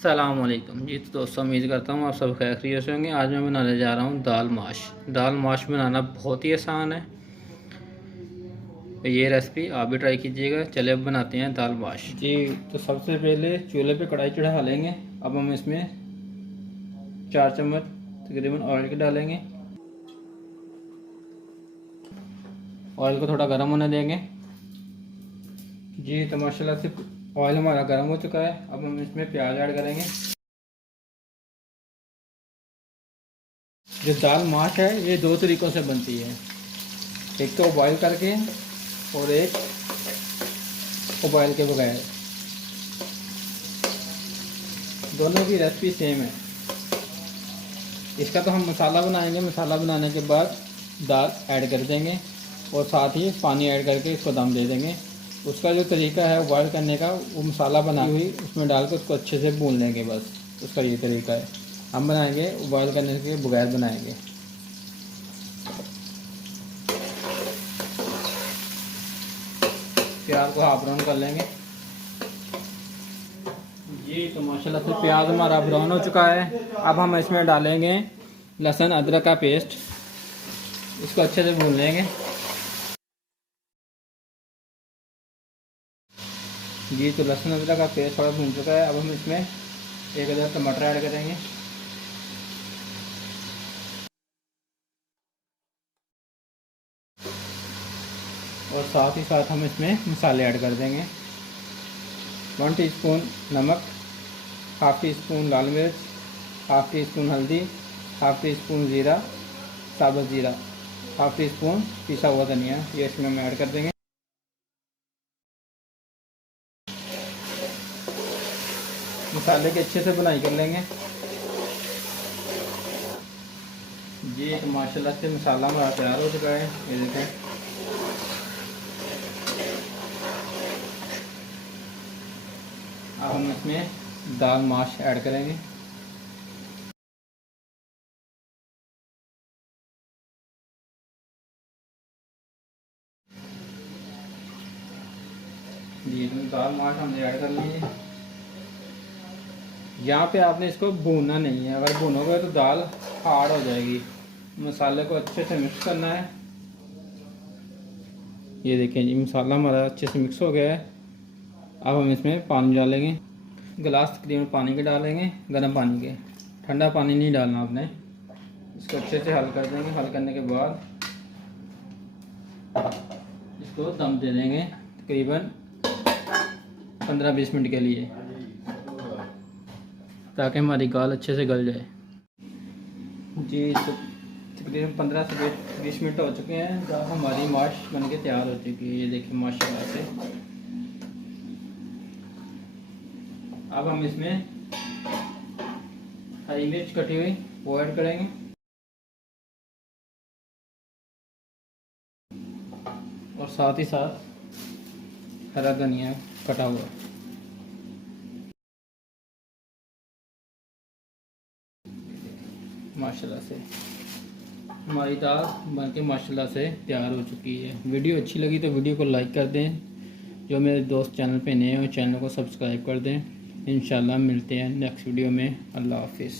अस्सलामुअलैकुम जी। तो दोस्तों, उम्मीद करता हूँ आप सब खैरियत से होंगे। आज मैं बनाने जा रहा हूँ दाल माश। दाल माश बनाना बहुत ही आसान है। ये रेसिपी आप भी ट्राई कीजिएगा। चले अब बनाते हैं दाल माश जी। तो सबसे पहले चूल्हे पे कढ़ाई चढ़ा लेंगे। अब हम इसमें 4 चम्मच तकरीबन ऑयल के डालेंगे। ऑयल को थोड़ा गर्म होने देंगे जी। तो माशाल्लाह से ऑयल हमारा गर्म हो चुका है। अब हम इसमें प्याज ऐड करेंगे। जो दाल माश है ये 2 तरीक़ों से बनती है, एक तो बॉयल करके और एक उबाल के बगैर। दोनों की रेसिपी सेम है। इसका तो हम मसाला बनाएंगे। मसाला बनाने के बाद दाल ऐड कर देंगे और साथ ही पानी ऐड करके इसको दम दे देंगे। उसका जो तरीका है बॉयल करने का, वो मसाला बना हुई उसमें डाल कर उसको अच्छे से भून लेंगे, बस उसका ये तरीका है। हम बनाएंगे बॉयल करने के बगैर बनाएंगे। प्याज को हाफ ब्राउन कर लेंगे जी। तो माशाल्लाह से प्याज हमारा ब्राउन हो चुका है। अब हम इसमें डालेंगे लहसुन अदरक का पेस्ट। इसको अच्छे से भून लेंगे जी। तो लहसुन अदरक का पेस्ट थोड़ा भून चुका है। अब हम इसमें 1 अदद टमाटर ऐड करेंगे और साथ ही साथ हम इसमें मसाले ऐड कर देंगे। 1 टीस्पून नमक, हाफ़ टी स्पून लाल मिर्च, हाफ़ टी स्पून हल्दी, हाफ़ टी स्पून ज़ीरा, साबुत ज़ीरा, हाफ़ टी स्पून पिसा हुआ धनिया, ये इसमें हम ऐड कर देंगे। मसाले की अच्छे से बुनाई कर लेंगे जी। तो माशाल्लाह से मसाला हमारा तैयार हो चुका है, ये देखें। अब हम इसमें दाल माश ऐड करेंगे जी। दाल माश हमने ऐड कर ली है। यहाँ पे आपने इसको भूनना नहीं है, अगर भूनोगे तो दाल हार्ड हो जाएगी। मसाले को अच्छे से मिक्स करना है। ये देखें जी, मसाला हमारा अच्छे से मिक्स हो गया है। अब हम इसमें पानी डालेंगे। गिलास तकरीबन पानी के डालेंगे, गर्म पानी के। ठंडा पानी नहीं डालना आपने। इसको अच्छे से हल कर देंगे। हल करने के बाद इसको दम दे देंगे तकरीबन 15-20 मिनट के लिए, ताकि हमारी दाल अच्छे से गल जाए जी। तो तकरीबन 15 से 20 मिनट हो चुके हैं। दाल हमारी माश बन के तैयार हो चुकी है, ये देखिए माशाल्लाह से। अब हम इसमें हरी मिर्च कटी हुई वो ऐड करेंगे और साथ ही साथ हरा धनिया कटा हुआ। माशाल्लाह से हमारी दाल बन के माशाल्लाह से तैयार हो चुकी है। वीडियो अच्छी लगी तो वीडियो को लाइक कर दें। जो मेरे दोस्त चैनल पे नए हैं चैनल को सब्सक्राइब कर दें। इंशाल्लाह मिलते हैं नेक्स्ट वीडियो में। अल्लाह हाफिज़।